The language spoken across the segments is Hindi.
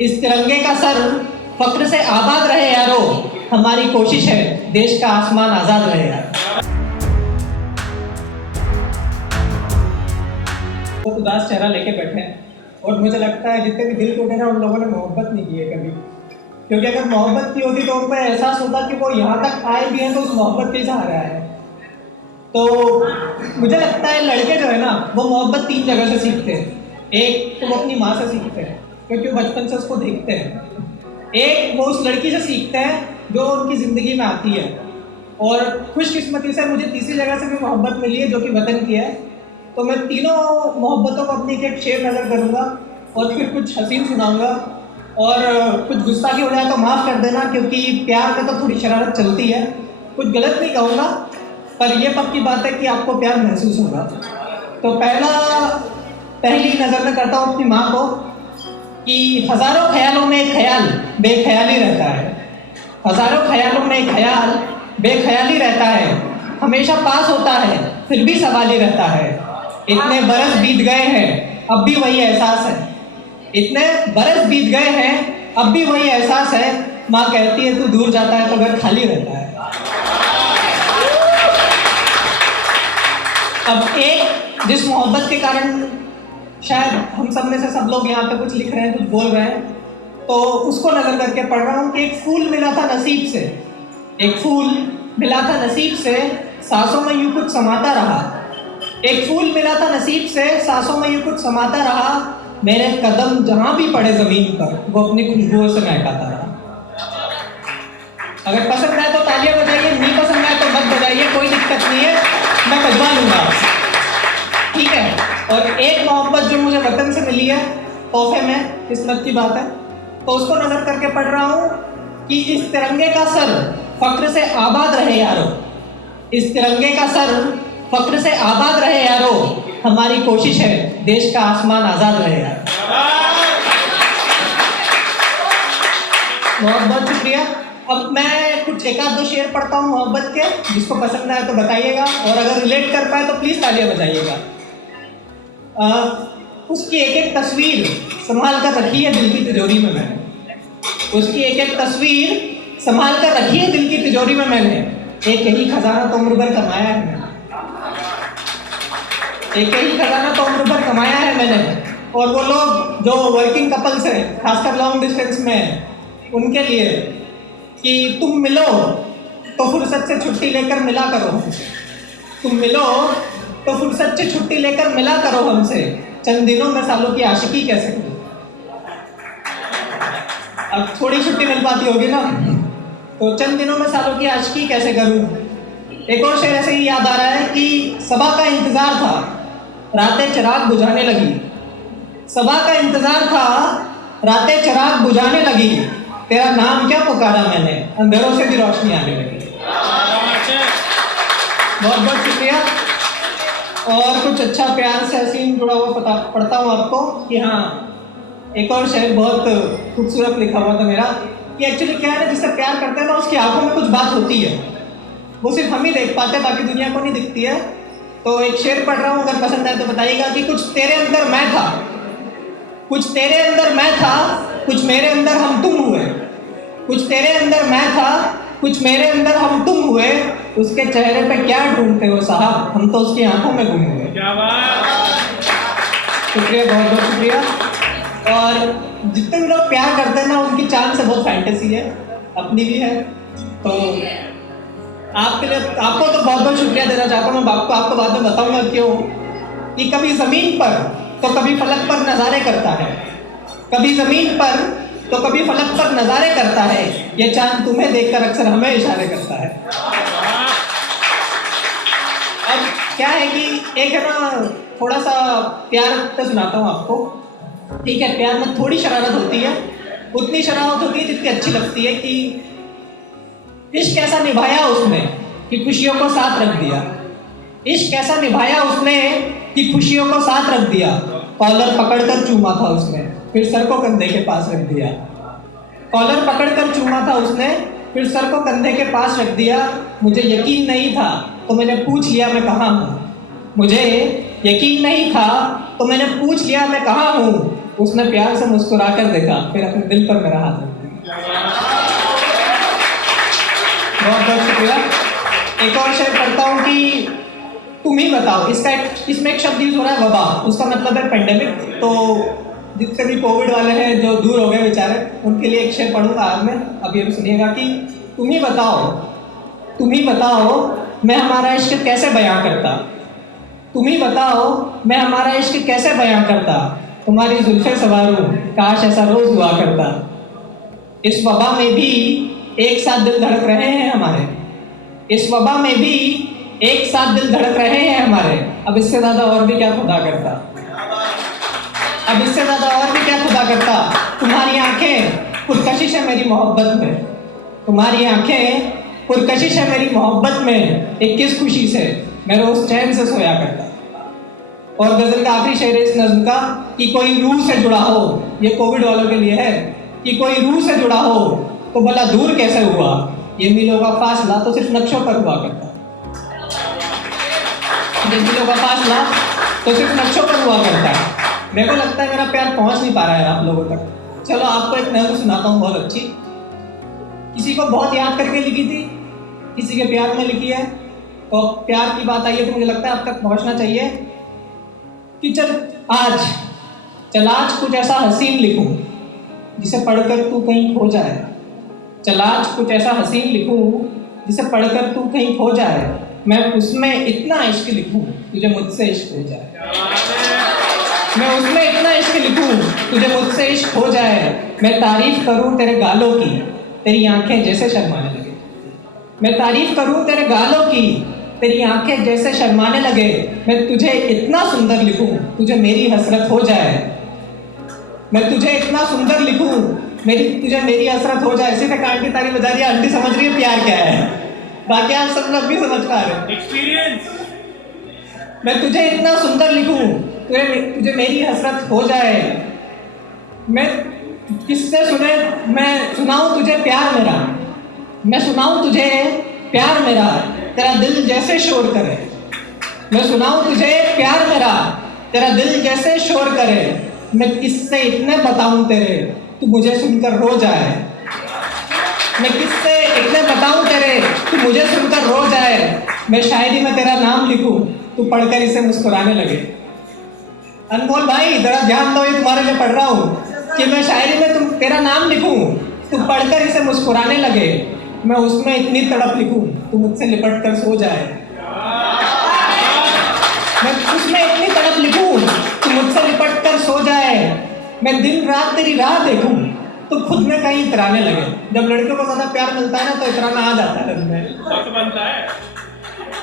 इस तिरंगे का सर फख्र से आबाद रहे यारो, हमारी कोशिश है देश का आसमान आजाद रहे यार। बहुत उदास चेहरा लेके बैठे हैं और मुझे लगता है जितने भी दिल टूटे ना उन लोगों ने मोहब्बत नहीं की है कभी, क्योंकि अगर मोहब्बत की होती तो उनको एहसास होता कि वो यहाँ तक आए भी हैं तो उस मोहब्बत के सहारा है। तो मुझे लगता है लड़के जो है ना वो मोहब्बत 3 जगह से सीखते हैं। एक तो वो अपनी माँ से सीखते हैं क्योंकि वो बचपन से उसको देखते हैं। एक वो उस लड़की से सीखते हैं जो उनकी ज़िंदगी में आती है, और खुशकिस्मती से मुझे तीसरी जगह से भी मोहब्बत मिली है जो कि वतन की है। तो मैं तीनों मोहब्बतों को अपनी एक शेर नज़र करूँगा और फिर कुछ हसीन सुनाऊँगा, और कुछ गुस्ताखी हो जाए तो माफ़ कर देना, क्योंकि प्यार में तो थोड़ी शरारत चलती है। कुछ गलत नहीं कहूँगा पर यह पक्की बात है कि आपको प्यार महसूस होगा। तो पहली नज़र में करता हूँ अपनी माँ को कि हज़ारों ख्यालों में एक ख्याल बेख्याल ही रहता है। हज़ारों ख्यालों में एक ख्याल बेख्याल ही रहता है, हमेशा पास होता है फिर भी सवाल ही रहता है। इतने बरस बीत गए हैं अब भी वही एहसास है, इतने बरस बीत गए हैं अब भी वही एहसास है। माँ कहती है तू दूर जाता है तो घर खाली रहता है। अब एक जिस मोहब्बत के कारण शायद हम सब में से सब लोग यहाँ पे कुछ लिख रहे हैं, कुछ बोल रहे हैं, तो उसको नज़र करके पढ़ रहा हूँ कि एक फूल मिला था नसीब से, एक फूल मिला था नसीब से, सांसों में यूँ कुछ समाता रहा। एक फूल मिला था नसीब से, सांसों में यूँ कुछ समाता रहा। मेरे कदम जहाँ भी पड़े ज़मीन पर वो अपनी खुशबुओं से महकाता रहा। अगर पसंद आए तो तालियां बजाइए, नहीं पसंद आए तो मत बजाइए, कोई दिक्कत नहीं है, मैं बजवा लूँगा। ठीक है। और एक मोहब्बत जो मुझे वतन से मिली है तोहफे में, किस्मत की बात है, तो उसको नज़र करके पढ़ रहा हूँ कि इस तिरंगे का सर फख्र से आबाद रहे यारो, इस तिरंगे का सर फख्र से आबाद रहे यारो, हमारी कोशिश है देश का आसमान आज़ाद रहे यार। बहुत बहुत शुक्रिया। अब मैं कुछ एक आध दो शेर पढ़ता हूँ मोहब्बत के, जिसको पसंद आए तो बताइएगा, और अगर रिलेट कर पाए तो प्लीज़ तालियां बजाइएगा। उसकी एक एक तस्वीर संभाल कर रखी है दिल की तिजोरी में मैंने, उसकी एक एक तस्वीर संभाल कर रखी है दिल की तिजोरी में मैंने। एक यही खजाना तो उम्र भर कमाया है मैंने, एक यही खजाना तो उम्र भर कमाया है मैंने। और वो लोग जो वर्किंग कपल्स हैं, खासकर लॉन्ग डिस्टेंस में, उनके लिए कि तुम मिलो तो फुर्सत से छुट्टी लेकर मिला करो, तुम मिलो तो फुर्सत से छुट्टी लेकर मिला करो हमसे, चंद दिनों में सालों की आशिकी कैसे करूं। अब थोड़ी छुट्टी मिल पाती होगी ना, तो चंद दिनों में सालों की आशिकी कैसे करूं। एक और शेर ऐसे ही याद आ रहा है कि सबा का इंतजार था रातें चिराग बुझाने लगी, सबा का इंतजार था रातें चिराग बुझाने लगी, तेरा नाम क्या पुकारा मैंने अंधेरों से भी रोशनी आने लगी। बहुत बहुत शुक्रिया। और कुछ अच्छा प्यार से हसीन जुड़ा हुआ पढ़ता हूँ आपको कि हाँ, एक और शेर बहुत खूबसूरत लिखा हुआ था मेरा कि एक्चुअली क्या है ना, जिससे प्यार करते हैं ना उसकी आंखों में कुछ बात होती है, वो सिर्फ हम ही देख पाते हैं, बाकी दुनिया को नहीं दिखती है। तो एक शेर पढ़ रहा हूँ, अगर पसंद आए तो बताइएगा कि कुछ तेरे अंदर मैं था, कुछ तेरे अंदर मैं था, कुछ मेरे अंदर हम तुम हुए, कुछ तेरे अंदर मैं था, कुछ मेरे अंदर हम तुम हुए, उसके चेहरे पे क्या ढूंढते हो साहब, हम तो उसकी आंखों में गुम हुए। शुक्रिया, बहुत बहुत शुक्रिया। और जितने भी लोग प्यार करते हैं ना उनकी चांद से बहुत फैंटेसी है, अपनी भी है। तो आपके लिए आपको तो बहुत बहुत शुक्रिया देना चाहता हूँ मैं, आपको बाद में बताऊंगा क्यों। कि कभी ज़मीन पर तो कभी फलक पर नज़ारे करता है, कभी ज़मीन पर तो कभी फलक पर नज़ारे करता है, ये चांद तुम्हें देखकर अक्सर हमें इशारे करता है। अब क्या है कि एक है ना, थोड़ा सा प्यार पे सुनाता हूँ आपको। ठीक है, प्यार में थोड़ी शरारत होती है, उतनी शरारत होती है जितनी अच्छी लगती है। कि इश्क कैसा निभाया उसने कि खुशियों को साथ रख दिया, इश्क कैसा निभाया उसने कि खुशियों को साथ रख दिया, कॉलर पकड़कर चूमा था उसने फिर सर को कंधे के पास रख दिया, कॉलर पकड़कर चूमा था उसने फिर सर को कंधे के पास रख दिया। मुझे यकीन नहीं था तो मैंने पूछ लिया मैं कहाँ हूँ, मुझे यकीन नहीं था तो मैंने पूछ लिया मैं कहाँ हूँ, उसने प्यार से मुस्कुरा कर देखा, फिर अपने दिल पर मेरा हाथ रख दिया। बहुत बहुत शुक्रिया। एक और शेर पढ़ता हूँ कि तुम ही बताओ, इसमें एक शब्द यूज हो रहा है वबा, उसका मतलब है पेंडेमिक। तो जितने भी कोविड वाले हैं जो दूर हो गए बेचारे, उनके लिए एक शेर पढ़ूंगा आज मैं। अभी अब सुनिएगा कि तुम ही बताओ मैं हमारा इश्क कैसे बयां करता, तुम ही बताओ मैं हमारा इश्क कैसे बयां करता, तुम्हारी जुल्फे सवारूं काश ऐसा रोज हुआ करता। इस वबा में भी एक साथ दिल धड़क रहे हैं हमारे, इस वबा में भी एक साथ दिल धड़क रहे हैं हमारे। अब इससे ज्यादा और भी क्या खुदा करता, अब इससे ज्यादा और भी क्या खुदा करता। तुम्हारी आंखें पुरकशिश है मेरी मोहब्बत में, तुम्हारी आंखें पुरकशिश है मेरी मोहब्बत में, एक किस खुशी से मैं रोज चैन से सोया करता। और गजल का आखिरी शेर इस नज्म का कि कोई रूह से जुड़ा हो, ये कोविड वालों के लिए है, कि कोई रूह से जुड़ा हो तो भला दूर कैसे हुआ, ये मीलों का फासला तो सिर्फ नक्शों पर हुआ करता, ये मीलों का फासला तो सिर्फ नक्शों पर हुआ करता है। मेरे को लगता है मेरा प्यार पहुंच नहीं पा रहा है आप लोगों तक। चलो आपको एक नज़म सुनाता हूँ बहुत अच्छी, किसी को बहुत याद करके लिखी थी, किसी के प्यार में लिखी है। तो प्यार की बात आई है तो मुझे लगता है आप तक पहुंचना चाहिए कि चल आज कुछ ऐसा हसीन लिखूं जिसे पढ़कर तू कहीं खो जाए, चल आज कुछ ऐसा हसीन लिखूं जिसे पढ़कर तू कहीं खो जाए, मैं उसमें इतना इश्क लिखूं तुझे मुझसे इश्क हो जाए, मैं उसमें इतना इश्क लिखूं तुझे मुझसे इश्क हो जाए, मैं तारीफ करूं तेरे गालों की तेरी आंखें जैसे शर्माने लगे, मैं तारीफ करूं तेरे गालों की तेरी आंखें जैसे शर्माने लगे, मैं तुझे इतना सुंदर लिखूं तुझे मेरी हसरत हो जाए, मैं तुझे इतना सुंदर लिखूं तुझे मेरी हसरत हो जाए। सिर्फ एक आंटी ताली बजा रही है, आंटी समझ रही है प्यार क्या है, बाकी आप सब लोग भी समझ पा रहे हैं। एक्सपीरियंस। मैं तुझे इतना सुंदर लिखूं तुझे मेरी हसरत हो जाए, मैं किससे मैं सुनाऊं तुझे प्यार मेरा, मैं सुनाऊं तुझे प्यार मेरा तेरा दिल जैसे शोर करे, मैं सुनाऊं तुझे प्यार मेरा तेरा दिल जैसे शोर करे, मैं किससे इतने बताऊं तेरे तू मुझे सुनकर रो जाए, मैं किससे इतने बताऊं तेरे तू मुझे सुनकर रो जाए, मैं शायरी में तेरा नाम लिखूं तू पढ़कर इसे मुस्कुराने लगे। अनमोल भाई जरा ध्यान दो, ये तुम्हारे लिए पढ़ रहा हूँ कि मैं शायरी में तेरा नाम लिखूं तू पढ़कर इसे मुस्कुराने लगे, मैं उसमें इतनी तड़प लिखूं तू मुझसे लिपट कर सो जाए, मैं उसमें इतनी तड़प लिखूं तू मुझसे लिपट कर सो जाए, मैं दिन रात तेरी राह देखूं तो खुद में कहीं इतराने लगे। जब लड़कियों को ज्यादा प्यार मिलता है ना तो इतराना आ जाता है दिल में।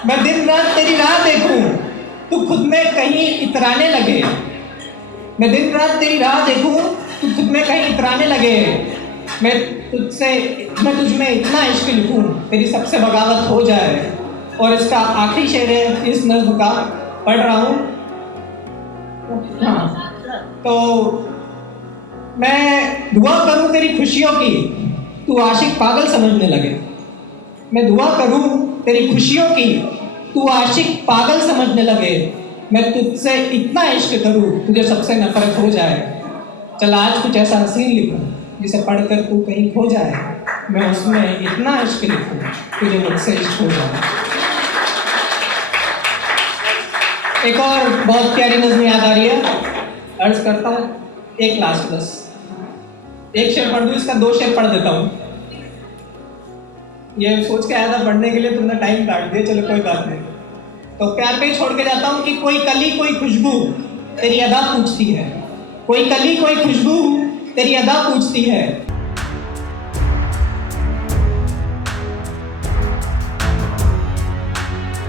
मैं दिन रात तेरी राह देखूं तू खुद में कहीं इतराने लगे, मैं दिन रात तेरी राह देखूं तू खुद में कहीं इतराने लगे, मैं तुझ में इतना इश्क लिखूं तेरी सबसे बगावत हो जाए। और इसका आखिरी शेर है इस नज़्म का, पढ़ रहा हूँ। हाँ, तो मैं दुआ करूं तेरी खुशियों की तू आशिक पागल समझने लगे, मैं दुआ करूं तेरी खुशियों की तू आशिक पागल समझने लगे, मैं तुझसे इतना इश्क करूं तुझे सबसे नफरत हो जाए, चल आज कुछ ऐसा हसीन लिखूं जिसे पढ़कर तू कहीं खो जाए, मैं उसमें इतना इश्क लिखूं तुझे मुझसे इश्क हो जाए। एक और बहुत प्यारी नज़्म याद आ रही है, अर्ज करता हूँ, एक लास्ट बस एक शेर पढ़ दूँ, इसका दो शेर पढ़ देता हूँ। ये सोच के आया था पढ़ने के लिए, तुमने टाइम काट दिया, चलो कोई बात नहीं। तो प्यार पे ही छोड़ के जाता हूँ कि कोई कली कोई खुशबू तेरी अदा पूछती है, कोई कली कोई खुशबू तेरी अदा पूछती है,